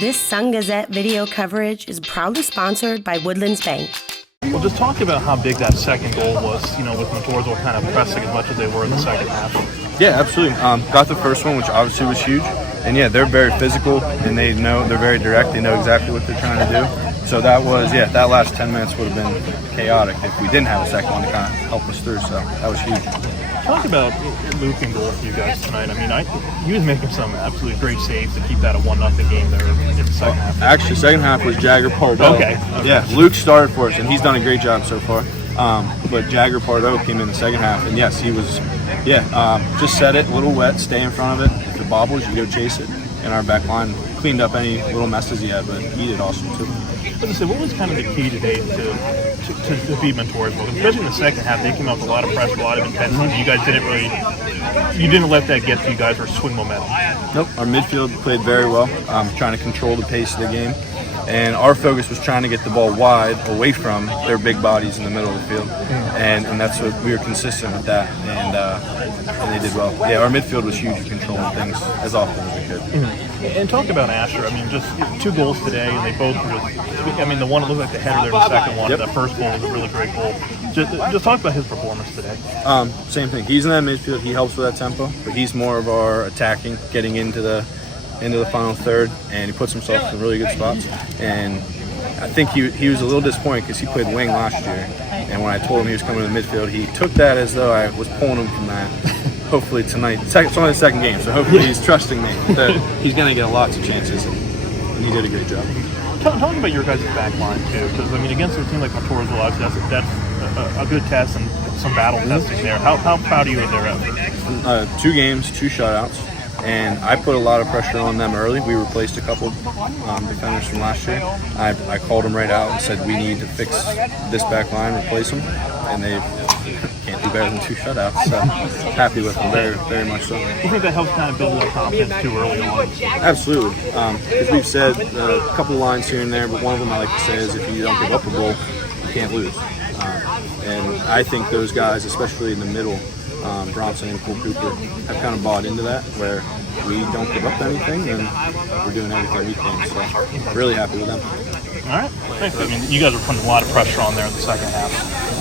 This Sun-Gazette video coverage is proudly sponsored by Woodlands Bank. Well, just talk about how big that second goal was, with Montoursville kind of pressing as much as they were in the second half. Yeah, absolutely. Got the first one, which obviously was huge. And yeah, they're very physical, and they're very direct. They know exactly what they're trying to do. So that was, that last 10 minutes would have been chaotic if we didn't have a second one to kind of help us through. So that was huge. Talk about Luke and goal for you guys tonight. I mean, he was making some absolutely great saves to keep that a 1-0 game there in the second half. Actually, second half was Jagger Pardo. Okay. Yeah, Luke started for us, and he's done a great job so far. But Jagger Pardo came in the second half, and yes, he was, just set it, a little wet, stay in front of it. If it bobbles, you go chase it. And our back line cleaned up any little messes he had, but he did awesome too. What was kind of the key today to beat Montoursville? Especially in the second half, they came out with a lot of pressure, a lot of intensity. You guys didn't let that get to you guys or swing momentum. Nope, our midfield played very well, trying to control the pace of the game. And our focus was trying to get the ball wide away from their big bodies in the middle of the field. And that's what we were consistent with that, and they did well. Yeah, our midfield was huge at controlling things as often as we could. And talk about Asher. I mean, just 2 goals today, and they both were the one that looked like the header there, the second one, that first goal was a really great goal. Just talk about his performance today. Same thing. He's in that midfield. He helps with that tempo, but he's more of our attacking, getting into the final third, and he puts himself in really good spots. And I think he was a little disappointed because he played wing last year, and when I told him he was coming to the midfield, he took that as though I was pulling him from that. Hopefully tonight, it's only the second game, so hopefully he's trusting me that he's going to get lots of chances, and he did a great job. Talk about your guys' back line too, because against a team like Montoursville, that's a good test and some battle testing there. How proud are you of their effort? 2 games, 2 shutouts. And I put a lot of pressure on them early. We replaced a couple defenders from last year. I called them right out and said, we need to fix this back line, replace them. And they can't do better than 2 shutouts. So happy with them, very, very much so. Do you think that helps kind of build a little confidence too early on? Absolutely. Because we've said a couple lines here and there, but one of them I like to say is if you don't give up a goal, you can't lose. And I think those guys, especially in the middle, Bronson and Cole Cooper, have kind of bought into that, where we don't give up anything and we're doing everything we can. So really happy with them. All right. Thanks. I mean, you guys are putting a lot of pressure on there in the second half.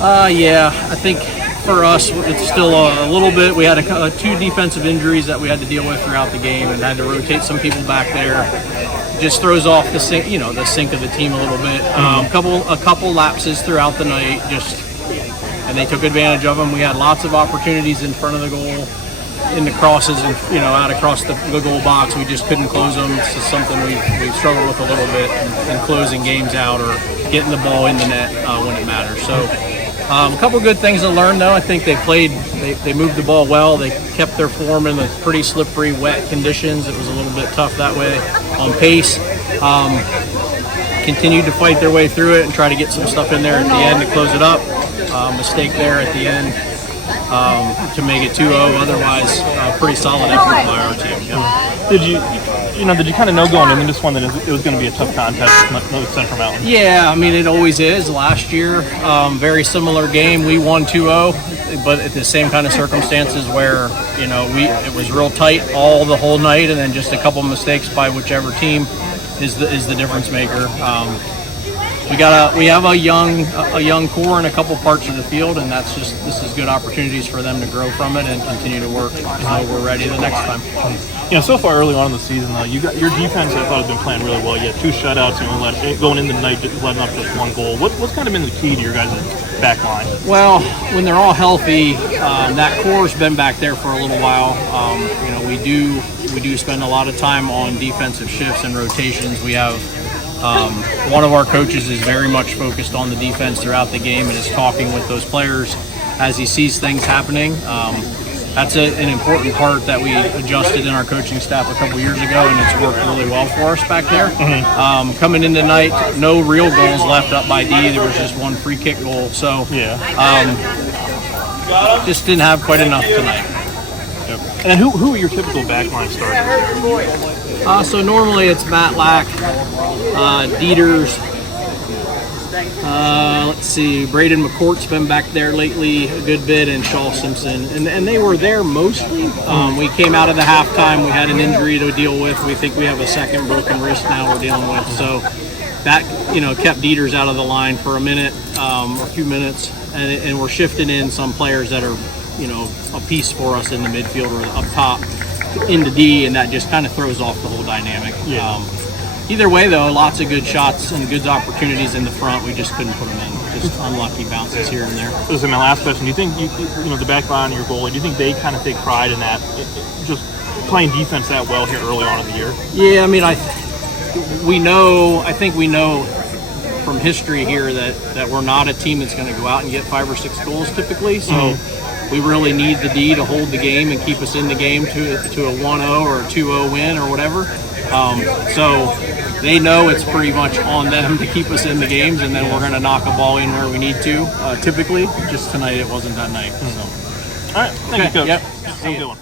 I think for us it's still a little bit. We had 2 defensive injuries that we had to deal with throughout the game and had to rotate some people back there. Just throws off the sync of the team a little bit. A couple lapses throughout the night, and they took advantage of them. We had lots of opportunities in front of the goal, in the crosses, and out across the goal box. We just couldn't close them. This is something we've struggled with a little bit in closing games out or getting the ball in the net when it matters. So a couple good things to learn though. I think they moved the ball well. They kept their form in the pretty slippery, wet conditions. It was a little bit tough that way on pace. Continued to fight their way through it and try to get some stuff in there at the end to close it up. Mistake there at the end to make it 2-0. Otherwise, pretty solid effort by our team. Yeah. Did you kind of know going into this one that it was going to be a tough contest with Central Mountain? Yeah, I mean it always is. Last year, very similar game. We won 2-0, but at the same kind of circumstances where it was real tight the whole night, and then just a couple mistakes by whichever team is the difference maker. We have a young core in a couple parts of the field, and this is good opportunities for them to grow from it and continue to work until we're ready the next time. So far early on in the season, your defense I thought has been playing really well. You had 2 shutouts, going into the night, letting up just 1 goal. What's kind of been the key to your guys' back line? Well, when they're all healthy, that core's been back there for a little while. We do spend a lot of time on defensive shifts and rotations. We have one of our coaches is very much focused on the defense throughout the game and is talking with those players as he sees things happening. That's an important part that we adjusted in our coaching staff a couple years ago, and it's worked really well for us back there. Coming in tonight, no real goals left up by D. There was just 1 free kick goal, so just didn't have quite enough tonight. And then who are your typical backline starters? So normally it's Matt Lack, Dieters, Let's see, Braden McCourt's been back there lately a good bit, and Shaw Simpson, and they were there mostly. We came out of the halftime. We had an injury to deal with. We think we have a second broken wrist now we're dealing with. So that kept Dieters out of the line for a minute, a few minutes, and we're shifting in some players that are a piece for us in the midfield or up top into D, and that just kind of throws off the whole dynamic. Yeah. Either way, though, lots of good shots and good opportunities in the front. We just couldn't put them in. Just unlucky bounces here and there. This is my last question. Do you think the back line and your goalie? Do you think they kind of take pride in that, just playing defense that well here early on in the year? Yeah, I mean, I think we know from history here that we're not a team that's going to go out and get 5 or 6 goals typically. So we really need the D to hold the game and keep us in the game to a 1-0 or a 2-0 win or whatever. So they know it's pretty much on them to keep us in the games, and then we're going to knock a ball in where we need to. Typically, just tonight it wasn't that night. So. All right, thank you, Coach. Yep. Have a good one.